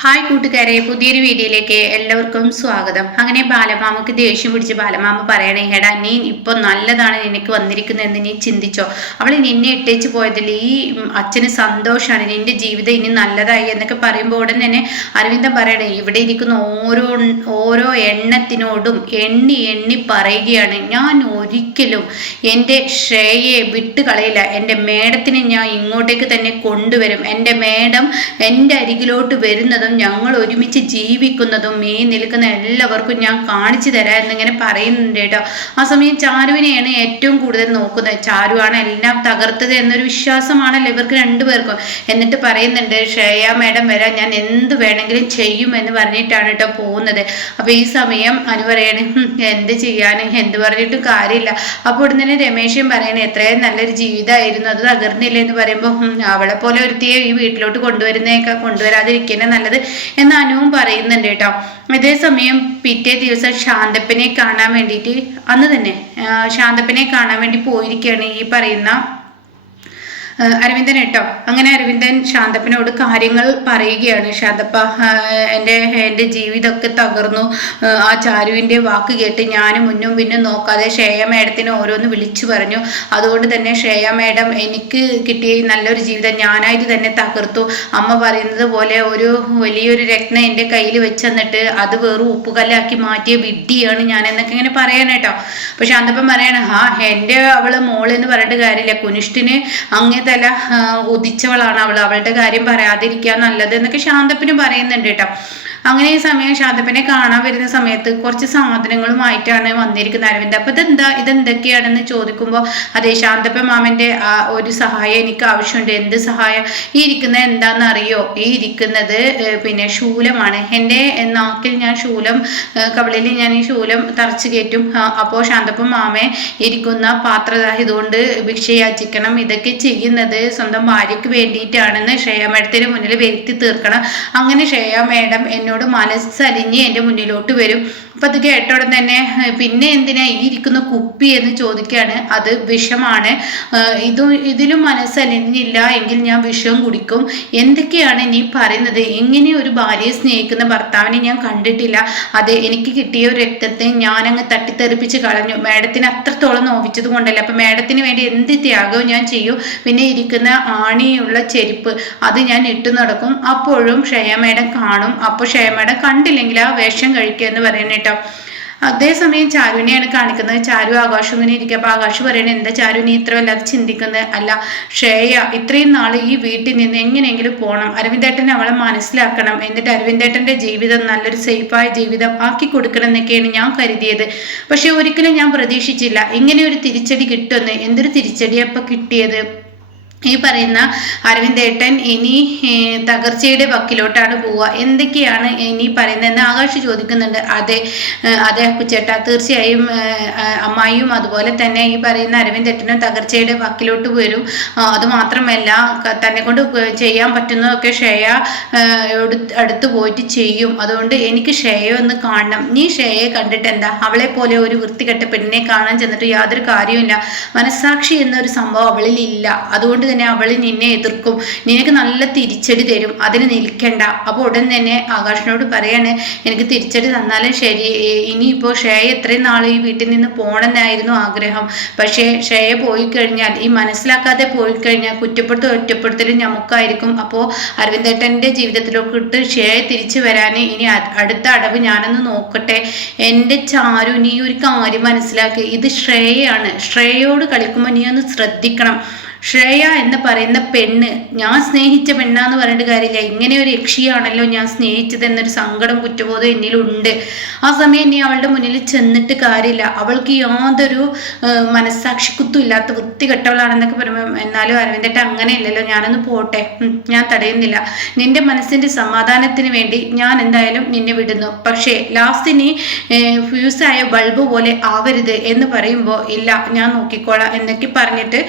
Hi കൂട്ടുകാരെ, പുതിയൊരു വീഡിയോയിലേക്ക് എല്ലാവർക്കും സ്വാഗതം. അങ്ങനെ ബാലമാമക്ക് ദേഷ്യം പിടിച്ച് ബാലമാമ പറയണേ, എടാ നീ ഇപ്പൊ നല്ലതാണ് നിനക്ക് വന്നിരിക്കുന്നതെന്ന് നീ ചിന്തിച്ചോ. അവൾ നിന്നെ ഇട്ടേച്ച് പോയതിൽ ഈ അച്ഛന് സന്തോഷമാണ്, നിന്റെ ജീവിതം ഇനി നല്ലതായി എന്നൊക്കെ പറയുമ്പോൾ ഉടൻ തന്നെ അരവിന്ദൻ പറയണേ, ഇവിടെ ഇരിക്കുന്ന ഓരോ എണ്ണത്തിനോടും എണ്ണി എണ്ണി പറയുകയാണ്, ഞാൻ ഒരിക്കലും എൻ്റെ ശ്രേയയെ വിട്ടുകളയില്ല, എൻ്റെ മേഡത്തിനെ ഞാൻ ഇങ്ങോട്ടേക്ക് തന്നെ കൊണ്ടുവരും, എൻ്റെ മേഡം എൻ്റെ അരികിലോട്ട് വരുന്നതും ഞങ്ങൾ ഒരുമിച്ച് ജീവിക്കുന്നതും ഈ നിൽക്കുന്ന എല്ലാവർക്കും ഞാൻ കാണിച്ചു തരാം എന്നിങ്ങനെ പറയുന്നുണ്ട് കേട്ടോ. ആ സമയം ചാരുവിനെയാണ് ഏറ്റവും കൂടുതൽ നോക്കുന്നത്. ചാരുവാണ് എല്ലാം തകർത്തത് എന്നൊരു വിശ്വാസമാണല്ലോ ഇവർക്ക് രണ്ടുപേർക്കും. എന്നിട്ട് പറയുന്നുണ്ട്, ശ്രേയ മേഡം വരാൻ ഞാൻ എന്ത് വേണമെങ്കിലും ചെയ്യും എന്ന് പറഞ്ഞിട്ടാണ് കേട്ടോ പോകുന്നത്. അപ്പൊ ഈ സമയം അനു പറയണേ, എന്ത് ചെയ്യാൻ, എന്ത് പറഞ്ഞിട്ടും കാര്യമില്ല. അപ്പോൾ ഉടൻ തന്നെ രമേശയും പറയണേ, എത്രയും നല്ലൊരു ജീവിതമായിരുന്നു, അത് തകർന്നില്ല എന്ന് പറയുമ്പോൾ അവളെ പോലെ ഒരുത്തിയെ ഈ വീട്ടിലോട്ട് കൊണ്ടുവരാതിരിക്കുന്നത് നല്ലത് എന്ന് അനുവും പറയുന്നുണ്ട് കേട്ടോ. ഇതേസമയം പിറ്റേ ദിവസം ശാന്തപ്പനെ കാണാൻ വേണ്ടിയിട്ട് അന്ന് തന്നെ ശാന്തപ്പനെ കാണാൻ വേണ്ടി പോയിരിക്കുകയാണ് ഈ പറയുന്ന അരവിന്ദൻ കേട്ടോ. അങ്ങനെ അരവിന്ദൻ ശാന്തപ്പനോട് കാര്യങ്ങൾ പറയുകയാണ്. ശാന്തപ്പ, എൻ്റെ ജീവിതമൊക്കെ തകർന്നു, ആ ചാരുവിൻ്റെ വാക്ക് കേട്ട് ഞാൻ മുന്നും പിന്നും നോക്കാതെ ശ്രേയ മേഡത്തിന് ഓരോന്ന് വിളിച്ചു പറഞ്ഞു. അതുകൊണ്ട് തന്നെ ശ്രേയ മേഡം എനിക്ക് കിട്ടിയ നല്ലൊരു ജീവിതം ഞാനായിട്ട് തന്നെ തകർത്തു. അമ്മ പറയുന്നത് പോലെ ഒരു വലിയൊരു രത്നം എൻ്റെ കയ്യിൽ വെച്ചെന്നിട്ട് അത് വെറും ഉപ്പുകല്ലാക്കി മാറ്റിയ വിഡ്ഢിയാണ് ഞാൻ എന്നൊക്കെ ഇങ്ങനെ പറയാൻ കേട്ടോ. അപ്പൊ ശാന്തപ്പൻ പറയണ, എൻ്റെ അവള് മോളെന്ന് പറഞ്ഞിട്ട് കാര്യമില്ല, കുനിഷ്ഠിന് അങ്ങേ തല ഉദിച്ചവളാണ് അവളുടെ കാര്യം പറയാതിരിക്കുക നല്ലത് എന്നൊക്കെ ശാന്തപ്പന് പറയുന്നുണ്ട് കേട്ടോ. അങ്ങനെ ഈ സമയം ശാന്തപ്പനെ കാണാൻ വരുന്ന സമയത്ത് കുറച്ച് സാധനങ്ങളുമായിട്ടാണ് വന്നിരിക്കുന്നത് അരവിന്ദ്. അപ്പൊ ഇതെന്തൊക്കെയാണെന്ന് ചോദിക്കുമ്പോൾ, അതെ ശാന്തപ്പൻ മാമന്റെ ഒരു സഹായം എനിക്ക് ആവശ്യമുണ്ട്. എന്ത് സഹായം? ഈ ഇരിക്കുന്നത് എന്താണെന്ന് അറിയോ? ഈ ഇരിക്കുന്നത് പിന്നെ ശൂലമാണ്. എൻ്റെ നാക്കിൽ ഞാൻ ശൂലം, കവളിൽ ഞാൻ ഈ ശൂലം തറച്ചു കയറ്റും. അപ്പോൾ ശാന്തപ്പൻ മാമെ ഇരിക്കുന്ന പാത്രദാഹിതുകൊണ്ട് ഭിക്ഷയാചിക്കണം. ഇതൊക്കെ ചെയ്യുന്നത് സ്വന്തം ഭാര്യയ്ക്ക് വേണ്ടിയിട്ടാണെന്ന് ശ്രേയ മേഡത്തിന് മുന്നിൽ വരുത്തി തീർക്കണം. അങ്ങനെ ശ്രേയ മേഡം എന്നോട് മനസ്സലിഞ്ഞ് എൻ്റെ മുന്നിലോട്ട് വരും. അപ്പൊ അത് കേട്ടോടൻ തന്നെ, പിന്നെ എന്തിനാ ഈ ഇരിക്കുന്ന കുപ്പി എന്ന് ചോദിക്കുകയാണ്. അത് വിഷമാണ്, ഇതിലും മനസ്സലിഞ്ഞില്ല എങ്കിൽ ഞാൻ വിഷം കുടിക്കും. എന്തൊക്കെയാണ് നീ പറയുന്നത്? ഇങ്ങനെ ഒരു ഭാര്യയെ സ്നേഹിക്കുന്ന ഭർത്താവിനെ ഞാൻ കണ്ടിട്ടില്ല. അതെ, എനിക്ക് കിട്ടിയ ഒരു രക്തത്തെ ഞാനങ്ങ് തട്ടിത്തെറിപ്പിച്ച് കളഞ്ഞു. മേഡത്തിന് അത്രത്തോളം നോവിച്ചത് കൊണ്ടല്ല. അപ്പൊ മേഡത്തിന് വേണ്ടി എന്ത് ത്യാഗവും ഞാൻ ചെയ്യും. പിന്നെ ഇരിക്കുന്ന ആണിയുള്ള ചെരുപ്പ് അത് ഞാൻ ഇട്ടു നടക്കും. അപ്പോഴും ശ്രേയ മേഡം കാണും. അപ്പോൾ ശ്രേയ മേഡം കണ്ടില്ലെങ്കിൽ ആ വേഷം കഴിക്കുക എന്ന് പറയുന്നത് കേട്ടോ. അതേസമയം ചാരുവിനെയാണ് കാണിക്കുന്നത്. ചാരു ആകാശം ഇങ്ങനെ ഇരിക്കുക. അപ്പൊ ആകാശ് പറയണേ, എന്താ ചാരു നീ ഇത്ര വല്ലാതെ ചിന്തിക്കുന്നത്? അല്ല ശ്രേയ ഇത്രയും നാള് ഈ വീട്ടിൽ നിന്ന് എങ്ങനെയെങ്കിലും പോകണം, അരവിന്ദേട്ടൻ അവളെ മനസ്സിലാക്കണം, എന്നിട്ട് അരവിന്ദേട്ടന്റെ ജീവിതം നല്ലൊരു സേഫായ ജീവിതം ആക്കി കൊടുക്കണം എന്നൊക്കെയാണ് ഞാൻ കരുതിയത്. പക്ഷെ ഒരിക്കലും ഞാൻ പ്രതീക്ഷിച്ചില്ല ഇങ്ങനെ ഒരു തിരിച്ചടി കിട്ടുമെന്ന്. എന്തൊരു തിരിച്ചടിയാണ് ഇപ്പൊ കിട്ടിയത്? ഈ പറയുന്ന അരവിന്ദേട്ടൻ ഇനി തകർച്ചയുടെ വക്കിലോട്ടാണ് പോവുക. എന്തൊക്കെയാണ് ഇനി പറയുന്നതെന്ന് ആകാശ് ചോദിക്കുന്നുണ്ട്. അതെ കുച്ചേട്ടാ, തീർച്ചയായും അമ്മായിയും അതുപോലെ തന്നെ ഈ പറയുന്ന അരവിന്ദേട്ടനും തകർച്ചയുടെ വക്കിലോട്ട് വരും. അതുമാത്രമല്ല, തന്നെ കൊണ്ട് ചെയ്യാൻ പറ്റുന്നതൊക്കെ ശ്രേയ അടുത്ത് പോയിട്ട് ചെയ്യും. അതുകൊണ്ട് എനിക്ക് ശ്രേയ ഒന്ന് കാണണം. നീ ശ്രേയയെ കണ്ടിട്ട് എന്താ? അവളെ പോലെ ഒരു വൃത്തികെട്ട പെണ്ണിനെ കാണാൻ ചെന്നിട്ട് യാതൊരു കാര്യമില്ല. മനസ്സാക്ഷി എന്നൊരു സംഭവം അവളിൽ ഇല്ല. അതുകൊണ്ട് തന്നെ അവൾ നിന്നെ എതിർക്കും, നിനക്ക് നല്ല തിരിച്ചടി തരും, അതിന് നിൽക്കണ്ട. അപ്പോൾ ഉടൻ തന്നെ ആകാശിനോട് പറയാണ്, എനിക്ക് തിരിച്ചടി തന്നാലും ശരി, ഇനിയിപ്പോൾ ശ്രേയ എത്രയും നാൾ ഈ വീട്ടിൽ നിന്ന് പോകണമെന്നായിരുന്നു ആഗ്രഹം. പക്ഷേ ശ്രേയ പോയി കഴിഞ്ഞാൽ, ഈ മനസ്സിലാക്കാതെ പോയി കഴിഞ്ഞാൽ ഒറ്റപ്പെടുത്തലും നമുക്കായിരിക്കും. അപ്പോൾ അരവിന്ദേട്ടൻ്റെ ജീവിതത്തിലോട്ട് ശ്രേയ തിരിച്ചു വരാൻ ഇനി അടുത്ത അടവ് ഞാനൊന്ന് നോക്കട്ടെ. എൻ്റെ ചാരു, നീ ഒരു കാര്യം മനസ്സിലാക്കി, ഇത് ശ്രേയയാണ്. ശ്രേയയോട് കളിക്കുമ്പോൾ നീ ഒന്ന് ശ്രദ്ധിക്കണം. ശ്രേയ എന്ന് പറയുന്ന പെണ്ണ് ഞാൻ സ്നേഹിച്ച പെണ്ണാന്ന് പറഞ്ഞിട്ട് കാര്യമില്ല. ഇങ്ങനെ ഒരു യക്ഷിയാണല്ലോ ഞാൻ സ്നേഹിച്ചത് എന്നൊരു സങ്കടം കുറ്റബോധം എന്നിലുണ്ട്. ആ സമയം നീ അവളുടെ മുന്നിൽ ചെന്നിട്ട് കാര്യമില്ല. അവൾക്ക് യാതൊരു മനസ്സാക്ഷിക്കുത്തും ഇല്ലാത്ത വൃത്തികെട്ടവളാണെന്നൊക്കെ പറയുമ്പോൾ, എന്നാലും അരവിന്ദേട്ട അങ്ങനെയല്ലല്ലോ, ഞാനൊന്ന് പോട്ടെ, ഞാൻ തടയുന്നില്ല. നിന്റെ മനസ്സിന്റെ സമാധാനത്തിന് വേണ്ടി ഞാൻ എന്തായാലും നിന്നെ വിടുന്നു. പക്ഷേ ലാസ്റ്റ് നീ ഫ്യൂസായ ബൾബ് പോലെ ആവരുത് എന്ന് പറയുമ്പോൾ, ഇല്ല ഞാൻ നോക്കിക്കോളാം എന്നൊക്കെ പറഞ്ഞിട്ട്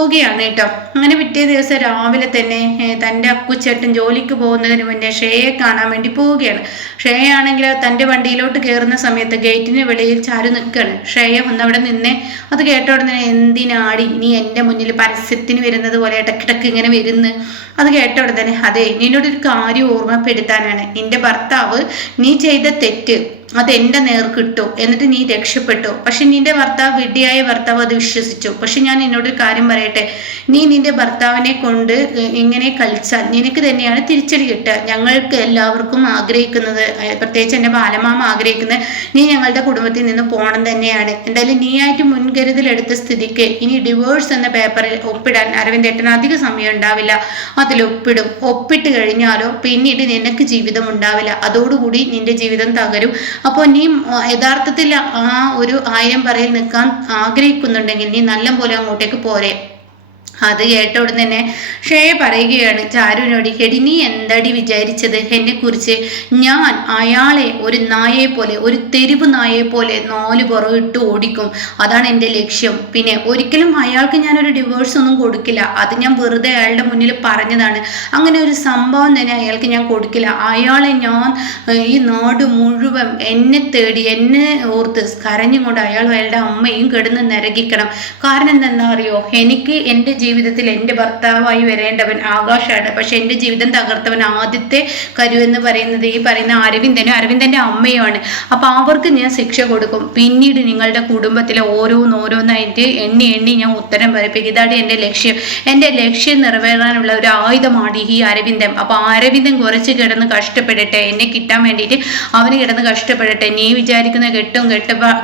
പോവുകയാണ് കേട്ടോ. അങ്ങനെ പിറ്റേ ദിവസം രാവിലെ തന്നെ തൻ്റെ അക്കുച്ചേട്ടൻ ജോലിക്ക് പോകുന്നതിന് മുന്നേ ഷേയെ കാണാൻ വേണ്ടി പോവുകയാണ്. ഷേയ ആണെങ്കിൽ തൻ്റെ വണ്ടിയിലോട്ട് കയറുന്ന സമയത്ത് ഗേറ്റിന് വെളിയിൽ ചാരു നിൽക്കുകയാണ്. ഷേയ ഒന്ന് അവിടെ നിന്നേ. അത് കേട്ട ഉടനെ എന്തിനാടി നീ എൻ്റെ മുന്നിൽ പരസ്യത്തിന് വരുന്നത് പോലെ ഇടക്കിടക്ക് ഇങ്ങനെ വരുന്നു. അത് കേട്ട ഉടനെ അതെ നിന്നോടൊരു കാര്യം ഓർമ്മപ്പെടുത്താനാണ്. നിന്റെ ഭർത്താവ് നീ ചെയ്ത തെറ്റ് അതെന്റെ നേർക്കിട്ടു, എന്നിട്ട് നീ രക്ഷപ്പെട്ടു. പക്ഷെ നിന്റെ ഭർത്താവ് വിഡ്ഢിയായ ഭർത്താവ് അത് വിശ്വസിച്ചു. പക്ഷെ ഞാൻ നിന്നോടൊരു കാര്യം പറയട്ടെ, നീ നിന്റെ ഭർത്താവിനെ കൊണ്ട് ഇങ്ങനെ കളിച്ചാൽ നിനക്ക് തന്നെയാണ് തിരിച്ചടി കിട്ടുക. ഞങ്ങൾക്ക് എല്ലാവർക്കും ആഗ്രഹിക്കുന്നത്, പ്രത്യേകിച്ച് എൻ്റെ ബാലമാമ ആഗ്രഹിക്കുന്നത് നീ ഞങ്ങളുടെ കുടുംബത്തിൽ നിന്ന് പോകണം തന്നെയാണ്. എന്തായാലും നീയായിട്ട് മുൻകരുതൽ എടുത്ത സ്ഥിതിക്ക് ഇനി ഡിവോഴ്സ് എന്ന പേപ്പറിൽ ഒപ്പിടാൻ അരവിന്ദേട്ടന് അധിക സമയം ഉണ്ടാവില്ല. അതിൽ ഒപ്പിട്ട് കഴിഞ്ഞാലോ പിന്നീട് നിനക്ക് ജീവിതം ഉണ്ടാവില്ല. അതോടുകൂടി നിന്റെ ജീവിതം തകരും. അപ്പോൾ നീ യഥാർത്ഥത്തിൽ ആ ഒരു 1000 പറയിൽ നിൽക്കാൻ ആഗ്രഹിക്കുന്നുണ്ടെങ്കിൽ നീ നല്ല പോലെ അങ്ങോട്ടേക്ക് പോരെ. അത് കേട്ട ഉടൻ തന്നെ ഷേയ പറയുകയാണ് ചാരുവിനോട്, എടി നീ എന്താടി വിചാരിച്ചത് എന്നെ കുറിച്ച്? ഞാൻ അയാളെ ഒരു നായയെ പോലെ, ഒരു തെരുവ് നായയെ പോലെ 4 പുറകിട്ട് ഓടിക്കും. അതാണ് എൻ്റെ ലക്ഷ്യം. പിന്നെ ഒരിക്കലും അയാൾക്ക് ഞാനൊരു ഡിവോഴ്സ് ഒന്നും കൊടുക്കില്ല. അത് ഞാൻ വെറുതെ അയാളുടെ മുന്നിൽ പറഞ്ഞതാണ്. അങ്ങനെ ഒരു സംഭവം തന്നെ അയാൾക്ക് ഞാൻ കൊടുക്കില്ല. അയാളെ ഞാൻ ഈ നാട് മുഴുവൻ എന്നെ തേടി എന്നെ ഓർത്ത് കരഞ്ഞുകൊണ്ട് അയാളും അയാളുടെ അമ്മയും കിടന്ന് നരകിക്കണം. കാരണം എന്താ അറിയോ, എനിക്ക് എൻ്റെ ജീവിതത്തിൽ എൻ്റെ ഭർത്താവായി വരേണ്ടവൻ ആകാശാണ്. പക്ഷെ എൻ്റെ ജീവിതം തകർത്തവൻ ആദ്യത്തെ കരു എന്ന് പറയുന്നത് ഈ പറയുന്ന അരവിന്ദൻ്റെ അമ്മയുമാണ്. അപ്പൊ അവർക്ക് ഞാൻ ശിക്ഷ കൊടുക്കും. പിന്നീട് നിങ്ങളുടെ കുടുംബത്തിലെ ഓരോന്നായിട്ട് എണ്ണി ഞാൻ ഉത്തരം വരപ്പിക്കും. ഇതാണ് എൻ്റെ ലക്ഷ്യം. എൻ്റെ ലക്ഷ്യം നിറവേറാനുള്ള ഒരു ആയുധമാണ് ഈ അരവിന്ദൻ. അപ്പൊ അരവിന്ദൻ കുറച്ച് കിടന്ന് കഷ്ടപ്പെടട്ടെ, എന്നെ കിട്ടാൻ വേണ്ടിയിട്ട് അവന് കിടന്ന് കഷ്ടപ്പെടട്ടെ. നീ വിചാരിക്കുന്ന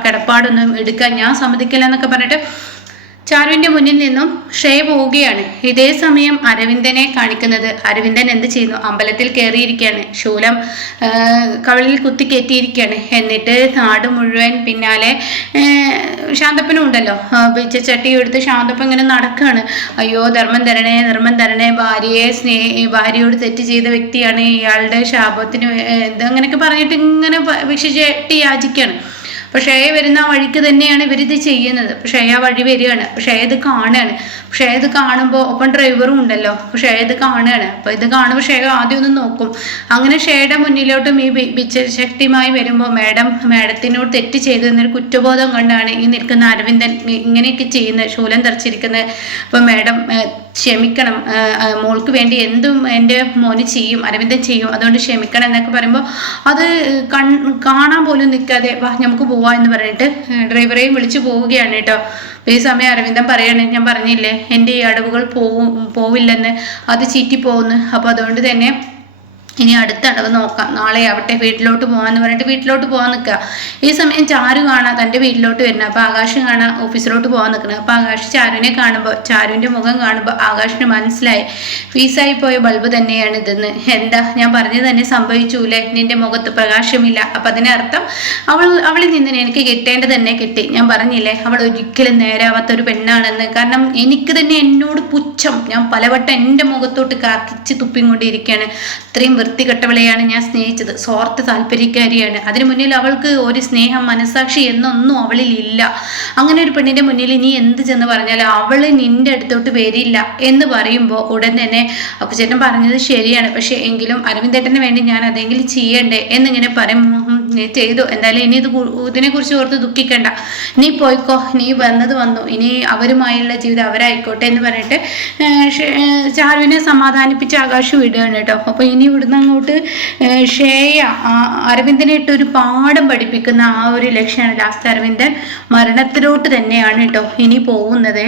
കിടപ്പാടൊന്നും എടുക്കാൻ ഞാൻ സമ്മതിക്കില്ല എന്നൊക്കെ പറഞ്ഞിട്ട് ചാരുവിന്റെ മുന്നിൽ നിന്നും ഷേയ പോവുകയാണ്. ഇതേ സമയം അരവിന്ദനെ കാണിക്കുന്നത്, അരവിന്ദൻ എന്ത് ചെയ്യുന്നു, അമ്പലത്തിൽ കയറിയിരിക്കുകയാണ്. ശൂലം കവളിൽ കുത്തി കയറ്റിയിരിക്കുകയാണ്. എന്നിട്ട് നാട് മുഴുവൻ പിന്നാലെ ശാന്തപ്പനും ഉണ്ടല്ലോ, ചട്ടി എടുത്ത് ശാന്തപ്പൻ ഇങ്ങനെ നടക്കുകയാണ്. അയ്യോ ധർമ്മം തരണേ, ഭാര്യയോട് തെറ്റ് ചെയ്ത വ്യക്തിയാണ്, ഇയാളുടെ ശാപത്തിന് അങ്ങനെയൊക്കെ പറഞ്ഞിട്ട് ഇങ്ങനെ ഭിക്ഷചട്ടി യാചിക്കുകയാണ്. അപ്പോൾ ഷേയ വരുന്ന ആ വഴിക്ക് തന്നെയാണ് ഇവരിത് ചെയ്യുന്നത്. അപ്പോൾ ഷേയ വഴി വരികയാണ്. അപ്പോൾ ഷേയ ഇത് കാണുകയാണ്. ഷേയ ഇത് കാണുമ്പോൾ ഒപ്പം ഡ്രൈവറും ഉണ്ടല്ലോ. അപ്പോൾ ഷേയ ഇത് കാണുകയാണ്. അപ്പോൾ ഇത് കാണുമ്പോൾ ഷേയ ആദ്യം ഒന്ന് നോക്കും. അങ്ങനെ ഷേയുടെ മുന്നിലോട്ടും ഈ ഭിക്ഷശക്തിയുമായി വരുമ്പോൾ മാഡത്തിനോട് തെറ്റ് ചെയ്തു എന്നൊരു കുറ്റബോധം കൊണ്ടാണ് ഈ നിൽക്കുന്ന അരവിന്ദൻ ഇങ്ങനെയൊക്കെ ചെയ്യുന്നത്, ശൂലം തെറിച്ചിരിക്കുന്നത്. അപ്പോൾ മാഡം ക്ഷമിക്കണം, മോൾക്ക് വേണ്ടി എന്തും എൻ്റെ മോന് ചെയ്യും, അരവിന്ദൻ ചെയ്യും, അതുകൊണ്ട് ക്ഷമിക്കണം എന്നൊക്കെ പറയുമ്പോൾ അത് കാണാൻ പോലും നിൽക്കാതെ വാ നമുക്ക് പോവാ എന്ന് പറഞ്ഞിട്ട് ഡ്രൈവറെയും വിളിച്ചു പോവുകയാണ് കേട്ടോ. ഈ സമയം അരവിന്ദൻ പറയാണ്, ഞാൻ പറഞ്ഞില്ലേ എൻ്റെ ഈ അടവുകൾ പോവില്ലെന്ന്, അത് ചീറ്റി പോകുന്നു. അപ്പോൾ അതുകൊണ്ട് തന്നെ ഇനി അടുത്ത അടവ് നോക്കാം, നാളെ ആവട്ടെ വീട്ടിലോട്ട് പോകാമെന്ന് പറഞ്ഞിട്ട് വീട്ടിലോട്ട് പോകാൻ നിൽക്കുക. ഈ സമയം ചാരു കാണാം തൻ്റെ വീട്ടിലോട്ട് വരുന്നത്. അപ്പോൾ ആകാശം കാണാം ഓഫീസിലോട്ട് പോകാൻ നിൽക്കുന്നത്. അപ്പോൾ ആകാശ് ചാരുവിനെ കാണുമ്പോൾ, ചാരുവിൻ്റെ മുഖം കാണുമ്പോൾ ആകാശിന് മനസ്സിലായി ഫീസായി പോയ ബൾബ് തന്നെയാണ് ഇതെന്ന്. എന്താ ഞാൻ പറഞ്ഞത് തന്നെ സംഭവിച്ചൂലേ, നിന്റെ മുഖത്ത് പ്രകാശമില്ല. അപ്പം അതിനർത്ഥം അവളിൽ നിന്ന് എനിക്ക് കിട്ടേണ്ടത് തന്നെ കിട്ടി. ഞാൻ പറഞ്ഞില്ലേ അവൾ ഒരിക്കലും നേരാവാത്തൊരു പെണ്ണാണെന്ന്. കാരണം എനിക്ക് തന്നെ എന്നോട് പുച്ഛം, ഞാൻ പലവട്ടം എൻ്റെ മുഖത്തോട്ട് കാക്കിച്ച് തുപ്പിക്കൊണ്ടിരിക്കുകയാണ്. അത്രയും വൃത്തികെട്ടവളെയാണ് ഞാൻ സ്നേഹിച്ചത്, സ്വാർത്ഥ താല്പര്യക്കാരിയാണ്. അതിനു മുന്നിൽ അവൾക്ക് ഒരു സ്നേഹം മനസാക്ഷി എന്നൊന്നും അവളിൽ ഇല്ല. അങ്ങനെ ഒരു പെണ്ണിന്റെ മുന്നിൽ നീ എന്ത് ചെന്ന് പറഞ്ഞാലും അവള് നിന്റെ അടുത്തോട്ട് വരില്ല എന്ന് പറയുമ്പോൾ ഉടൻ തന്നെ അക്കുചേട്ടൻ പറഞ്ഞത് ശരിയാണ്, പക്ഷെ എങ്കിലും അരവിന്ദേട്ടന് വേണ്ടി ഞാൻ അതെങ്കിലും ചെയ്യണ്ടേ എന്നിങ്ങനെ പറയും. നീ ചെയ്തു, എന്തായാലും ഇനി ഇതിനെ കുറിച്ച് ഓർത്ത് ദുഃഖിക്കണ്ട, നീ പോയിക്കോ, നീ വന്നു, ഇനി അവരുമായുള്ള ജീവിതം അവരായിക്കോട്ടെ എന്ന് പറഞ്ഞിട്ട് ചാരുവിനെ സമാധാനിപ്പിച്ച് ആകാശ് വിടുകയാണ് കേട്ടോ. അപ്പോൾ ഇനി ഇവിടുന്ന് അങ്ങോട്ട് ഷേയ അരവിന്ദനെ ഇട്ട് ഒരു പാഠം പഠിപ്പിക്കുന്ന ആ ഒരു ലക്ഷ്യമാണ്. ലാസ്റ്റ് അരവിന്ദൻ മരണത്തിലോട്ട് തന്നെയാണ് കേട്ടോ ഇനി പോകുന്നത്.